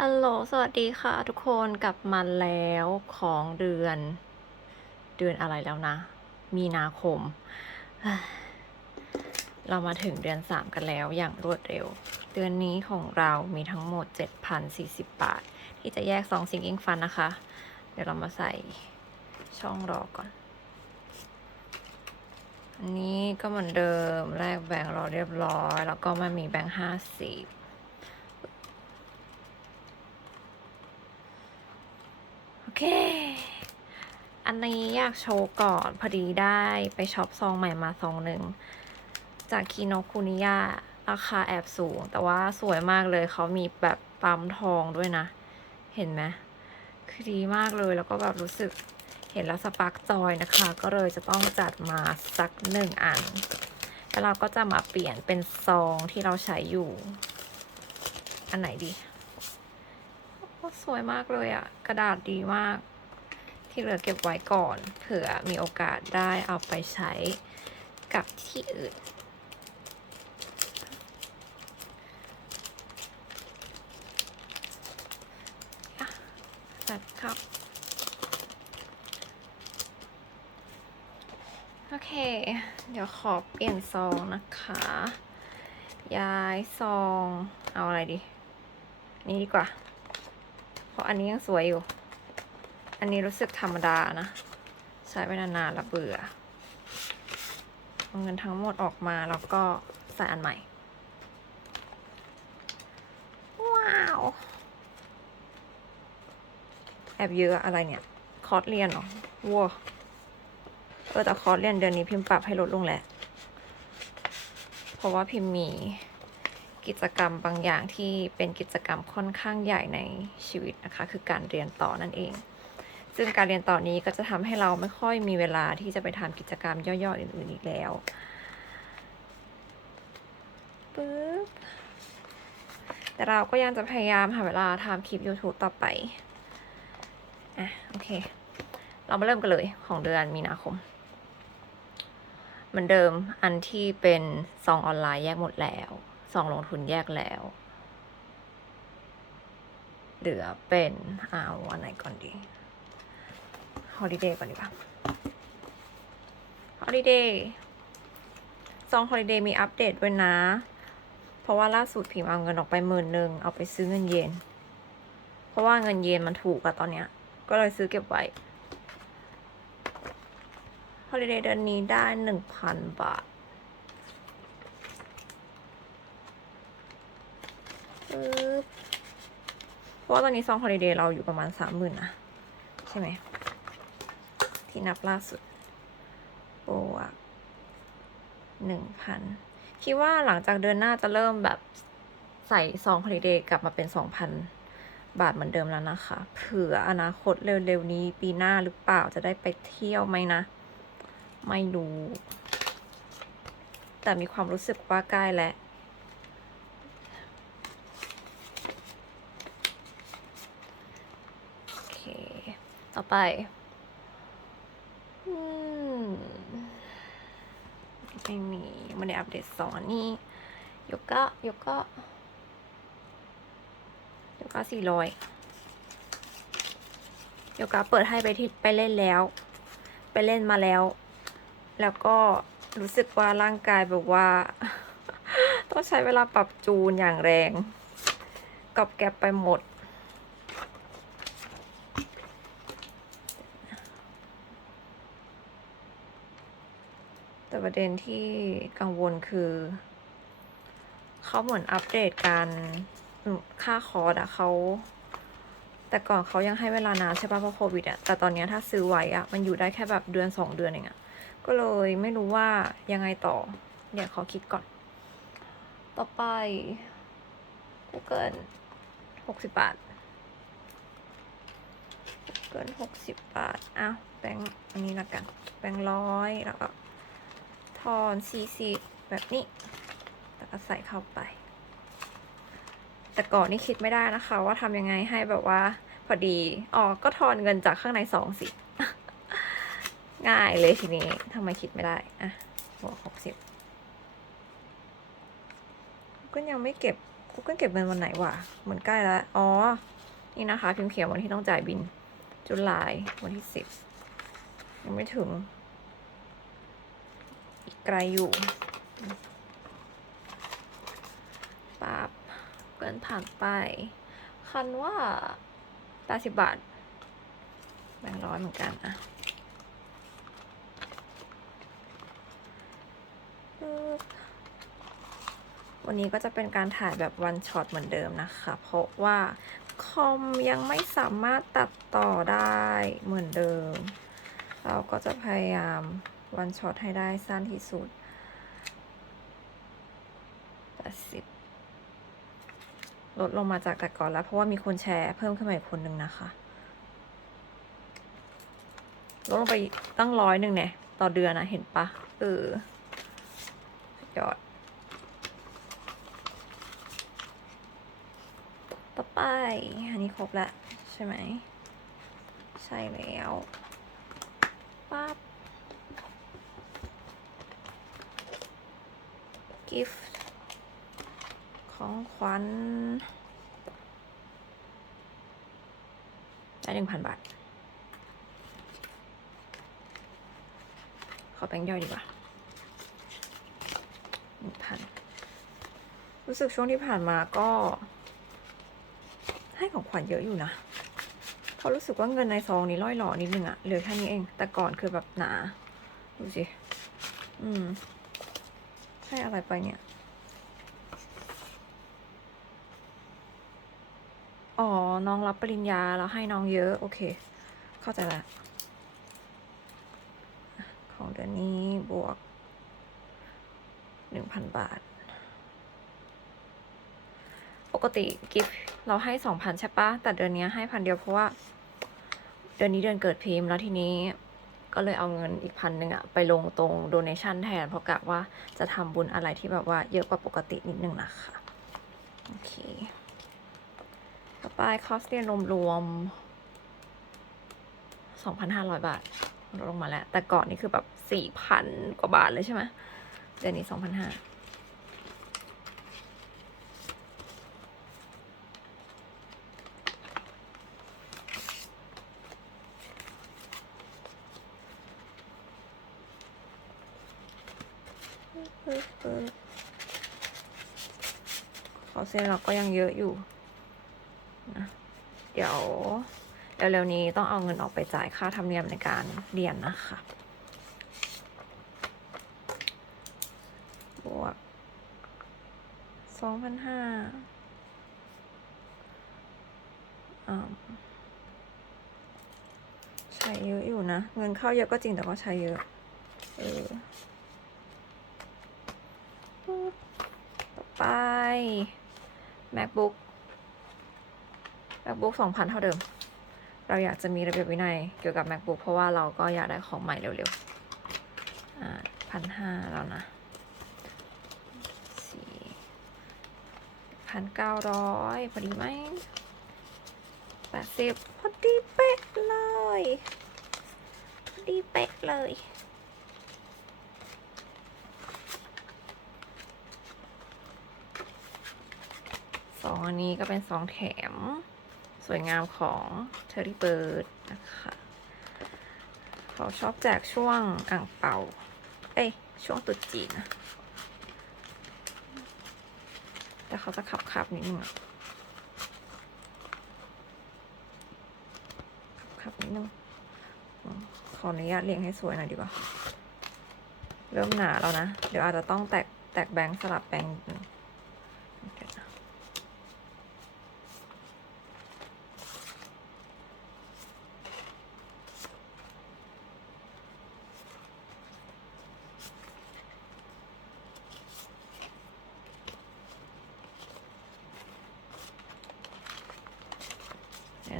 ฮัลโหล สวัสดีค่ะ ทุกคนกลับมาแล้วของเดือน เดือนอะไรแล้วนะ มีนาคม เรามาถึงเดือนสามกันแล้วอย่างรวดเร็ว เดือนนี้ของเรามีทั้งหมด 7,040 บาท ที่จะแยกซองซิง i ิงฟันนะคะ เดี๋ยวเรามาใส่ช่องรอก่อน อันนี้ก็เหมือนเดิมแลกแบงค์ราเรียบร้อย แล้วก็มามีแบงค์ห้าสิบ โอเค อันนี้อยากโชว์ก่อนพอดีได้ไปช็อปซองใหม่มาซองหนึ่ง จากคีโนคุนิยาราคาแอบสูง แต่ว่าสวยมากเลยเขามีแบบปั๊มทองด้วยนะ เห็นไหมคือดีมากเลยแล้วก็แบบรู้สึกเห็นแล้วสปาร์กจอยนะคะ ก็เลยจะต้องจัดมาสักหนึ่งอัน แล้วเราก็จะมาเปลี่ยนเป็นซองที่เราใช้อยู่ อันไหนดี สวยมากเลยอะกระดาษดีมาก ที่เหลือเก็บไว้ก่อน เผื่อมีโอกาสได้เอาไปใช้กับที่อื่นจัดครับ โอเค เดี๋ยวขอเปลี่ยนซองนะคะ ย้ายซอง เอาอะไรดี นี่ดีกว่า เพราะอันนี้ยังสวยอยู่ อันนี้รู้สึกธรรมดานะ ใช้ไปนานๆแล้วเบื่อเอาเงินทั้งหมดออกมาแล้วก็ใส่อันใหม่ ว้าว แอบเยอะอะไรเนี่ย คอร์สเรียนเหรอว้าเออแต่คอร์สเรียนเดือนนี้พิมพ์ปรับให้ลดลงแหละ เพราะว่าพิมพ์มีกิจกรรมบางอย่างที่เป็นกิจกรรมค่อนข้างใหญ่ในชีวิตนะคะ คือการเรียนต่อนั่นเอง ซึ่งการเรียนต่อนี้ก็จะทำให้เราไม่ค่อยมีเวลาที่จะไปทำกิจกรรมย่อยๆอื่นๆอีกแล้วปึ๊บแต่เราก็ยังจะพยายามหาเวลาทำคลิป YouTube ต่อไป อะ โอเค เรามาเริ่มกันเลยของเดือนมีนาคม เหมือนเดิมอันที่เป็นซองออนไลน์แยกหมดแล้วซองลงทุนแยกแล้ว เหลือเป็นเอาอันไหนก่อนดี อลิเดย์ก่อนดีกว่าฮอลิเดย์ซองฮอลิเดย์มีอัปเดตด้วยนะ เพราะว่าล่าสุดพิมเอาเงินออกไปหมื่นหนึ่งเอาไปซื้อเงินเยน เพราะว่าเงินเยนมันถูกอะตอนเนี้ย ก็เลยซื้อเก็บไว้ฮอลิเดย์เดือนนี้ได้หนึ่งพันบาทเพราะว่าตอนนี้ซองฮอลิเดย์เราอยู่ประมาณสามหมื่นนะใช่ไหม ที่นับล่าสุดบวกหนึ่งพันคิดว่าหลังจากเดือนหน้าจะเริ่มแบบใส่ซองฮอลิเดย์กลับมาเป็นสองพันบาทเหมือนเดิมแล้วนะคะ เผื่ออนาคตเร็วๆนี้ปีหน้าหรือเปล่าจะได้ไปเที่ยวไหมนะ ไม่รู้ แต่มีความรู้สึกว่าใกล้แล้วโอเคต่อไป ไม่มีไม่ได้อัปเดตสอนนี้โยกะโยกะโยกะสี่ร้อยยกะเปิดให้ไปที่ไปเล่นแล้ว ไปเล่นมาแล้ว แล้วก็รู้สึกว่าร่างกายแบบว่า ต้องใช้เวลาปรับจูนอย่างแรงกอบแกบไปหมด แต่ประเด็นที่กังวลคือ เขาเหมือนอัปเดตการค่าคอร์สอะเขาแต่ก่อนเขายังให้เวลานานใช่ปะเพราะโควิดอะแต่ตอนนี้ถ้าซื้อไว้อะมันอยู่ได้แค่แบบเดือนสองเดือนเองอะก็เลยไม่รู้ว่ายังไงต่อเดี๋ยวขอคิดก่อน ต่อไป Google หกสิบบาท Google หกสิบบาทอ้าวแบงค์อันนี้ละกัน แบงค์ร้อยแล้วก็ ทอนซีซีแบบนี้ แล้วก็ใส่เข้าไป แต่ก่อนนี่คิดไม่ได้นะคะ ว่าทำยังไงให้แบบว่า พอดี อ๋อ ก็ทอนเงินจากข้างในสองสิ ง่ายเลยทีนี้ทำไมคิดไม่ได้ อะบวกหกสิบก็ยังไม่เก็บกูเกิลเก็บเงินวันไหนวะเหมือนใกล้แล้ว อ๋อ นี่นะคะ พิมพ์เขียนวันที่ต้องจ่ายบิน จุลายวันที่สิบยังไม่ถึง ไกลอยู่ปับเกินผ่านไป คันว่าแปดสิบบาท แบงร้อยเหมือนกันอะวันนี้ก็จะเป็นการถ่ายแบบวันช็อตเหมือนเดิมนะคะ เพราะว่าคอมยังไม่สามารถตัดต่อได้เหมือนเดิม เราก็จะพยายาม วันช็อตให้ได้สั้นที่สุด80ลดลงมาจากแต่ก่อนแล้ว เพราะว่ามีคนแชร์เพิ่มขึ้นมาอีกคนนึงนะคะ ลดลงไปตั้งร้อยหนึ่งเนี่ย ต่อเดือนนะ เห็นปะเออยอด ต่อไป อันนี้ครบแล้ว ใช่ไหม ใช่แล้วปั๊บ กิฟต์ของขวัญได้หนึ่งพันบาท ขอแบงค์ย่อยดีกว่าหนึ่งพันรู้สึกช่วงที่ผ่านมาก็ ให้ของขวัญเยอะอยู่นะเพราะรู้สึกว่าเงินในซองนี้ร่อยหล่อนิดนึงอะเหลือแค่นี้เอง แต่ก่อนคือแบบหนา ดูสิ อืม ให้อะไรไปเนี่ย อ๋อ น้องรับปริญญาแล้วให้น้องเยอะ โอเค เข้าใจละ ของเดือนนี้บวกหนึ่งพันบาท ปกติกิฟต์เราให้สองพันใช่ปะแต่เดือนนี้ให้พันเดียวเพราะว่า เดือนนี้เดือนเกิดพิมพ์แล้วทีนี้ ก็เลยเอาเงินอีกพันหนึ่งอะไปลงตรง donation แทน เพราะกะว่าจะทำบุญอะไรที่แบบว่าเยอะกว่าปกตินิดนึงนะคะ โอเค ต่อไปคอสเรียนรวมรวๆ2,500 บาทลดลงมาแล้ว แต่ก่อนนี่คือแบบ 4,000 กว่าบาทเลยใช่ไหมเดือนนี้ 2,500 ขอเส้นเราก็ยังเยอะอยู่นะเดี๋ยวเร็วๆนี้ต้องเอาเงินออกไปจ่ายค่าธรรมเนียมในการเรียนนะคะบวกสองพันห้าใช้เยอะอยู่นะ เงินเข้าเยอะก็จริงแต่ก็ใช้เยอะ เออ ต่อไป macbook macbook สองพันเท่าเดิม เราอยากจะมีระเบียบวินัยเกี่ยวกับ macbook เพราะว่าเราก็อยากได้ของใหม่เร็วๆอ่าพันห้าแล้วนะสี่พันเก้าร้อยพอดีไหมแปดสิบพอดีเป๊ะเลย พอดีเป๊ะเลย องอันนี้ก็เป็นสองแถม สวยงามของเทอรี่เบิร์ดนะคะเขาชอบแจกช่วงอ่างเป่า เอ้ย ช่วงตรุษจีนนะ แต่เขาจะขับขับนิดนึงอะขับนิดนึง ขออนุญาตเรียงให้สวยหน่อยดีกว่า เริ่มหนาแล้วนะ เดี๋ยวอาจจะต้องแตกแตกแบงค์สลับแบงค์นิดนึงเดี๋ยวนะ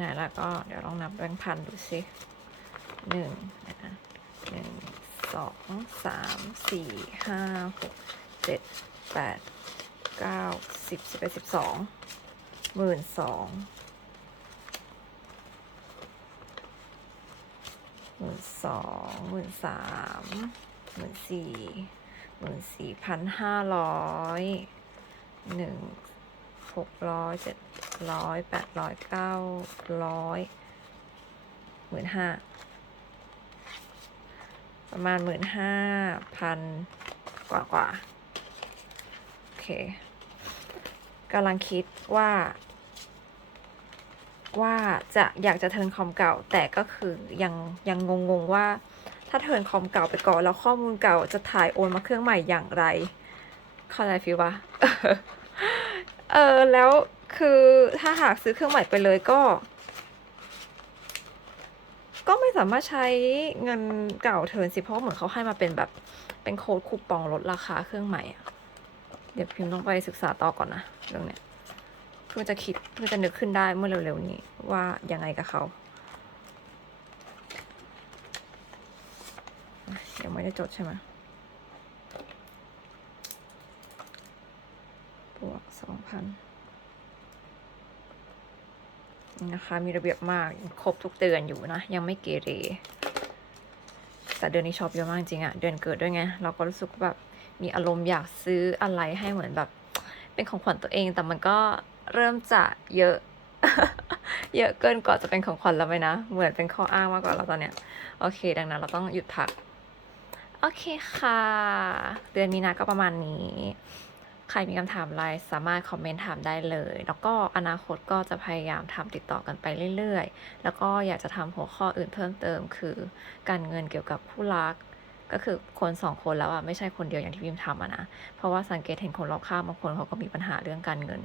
ไหนๆแล้วก็เดี๋ยวลองนับแบงค์พันดูสิหนึ่งนะหนึ่งสองสามสี่ห้าหกเจ็ดแปดเก้าสิบสิบเอ็ดสิบสองหมื่นสองหมื่นสองหมื่นสามหมื่นสี่หมื่นสี่พันห้าร้อยหนึ่งหกร้อยเจ็ด ร้อยแปดร้อยเก้าร้อยหมื่นห้าประมาณหมื่นห้าพันกว่ากว่าโอเคกำลังคิดว่า ว่าจะอยากจะเทิร์นคอมเก่า แต่ก็คือยังยังงงๆว่า ถ้าเทิร์นคอมเก่าไปก่อนแล้วข้อมูลเก่าจะถ่ายโอนมาเครื่องใหม่อย่างไรเข้าใจฟิวะเออแล้ว คือถ้าหากซื้อเครื่องใหม่ไปเลยก็ ก็ไม่สามารถใช้เงินเก่าเทินสิเพราะเหมือนเขาให้มาเป็นแบบเป็นโค้ดคูปองลดราคาเครื่องใหม่อะเดี๋ยวพิมพ์ต้องไปศึกษาต่อก่อนนะเรื่องเนี้ยเพิ่งจะคิดเพิ่งจะนึกขึ้นได้เมื่อเร็วๆนี้ว่ายังไงกับเขายังไม่ได้จดใช่ไหมบวกสองพัน นะคะ มีระเบียบมากครบทุกเดือนอยู่นะ ยังไม่เกเร แต่เดือนนี้ชอบเยอะมากจริงอะเดือนเกิดด้วยไง เราก็รู้สึกแบบมีอารมณ์อยากซื้ออะไรให้เหมือนแบบ เป็นของขวัญตัวเอง แต่มันก็เริ่มจะเยอะ เยอะเกินกว่าจะเป็นของขวัญแล้วไหมนะ เหมือนเป็นข้ออ้างมากกว่าแล้วตอนเนี้ย โอเค ดังนั้นเราต้องหยุดพัก โอเคค่ะ เดือนมีนาก็ประมาณนี้ ใครมีคำถามอะไรสามารถคอมเมนต์ถามได้เลย แล้วก็อนาคตก็จะพยายามทำติดต่อกันไปเรื่อยๆ แล้วก็อยากจะทำหัวข้ออื่นเพิ่มเติม คือการเงินเกี่ยวกับผู้รัก ก็คือคนสองคนแล้วอะไม่ใช่คนเดียวอย่างที่พิมทำอะนะ เพราะว่าสังเกตเห็นคนรอบข้างบางคนเขาก็มีปัญหาเรื่องการเงิน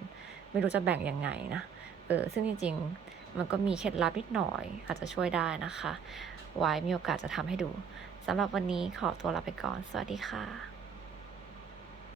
ไม่รู้จะแบ่งยังไงนะ เออซึ่งจริงๆ มันก็มีเคล็ดลับนิดหน่อย อาจจะช่วยได้นะคะ ไว้มีโอกาสจะทำให้ดูสำหรับวันนี้ขอตัวลาไปก่อน สวัสดีค่ะ